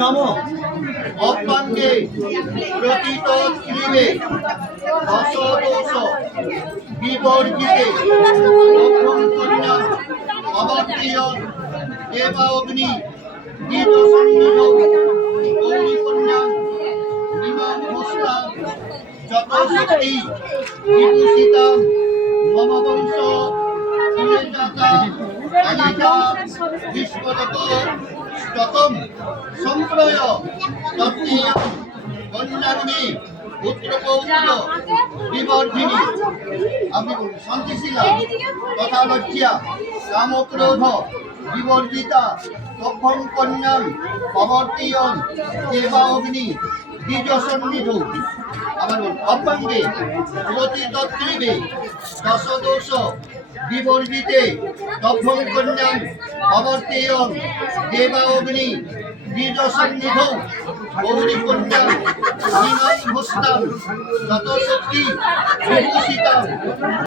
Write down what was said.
নম অপাঙ্গে প্রতীত ত্রিবে দশ দোষ বিবর্জিতে কন্যা অবর্তীয় দেবা অগ্নি গীত সন্নিধ গৌরী কন্যা ইমাম হোস্তা যত শক্তি বিভূষিতা মম বংশ জাতা অনিতা বিশ্বদক স্ততম সম্প্রয় তত্ত্বীয় কন্যাগুণী পুত্রপৌত্র বিবর্ধিনী। আপনি বলুন শান্তিশীলা তথা লজ্জা কামক্রোধ বিবর্জিতা সভ্যং কন্যাম প্রবর্তয়ন দেবা অগ্নি দ্বিজসন্নিধৌ। আবার বলুন অপাঙ্গে প্রতিতত্ত্বিবে দশদোষ বিবর্জিতে সভ্যং কন্যাম প্রবর্তয়ন দেবা অগ্নি দ্বিজসন্নিধৌ গৌরী কন্যাম ইমাম হোস্তাম যত শক্তি বিভূষিতাম।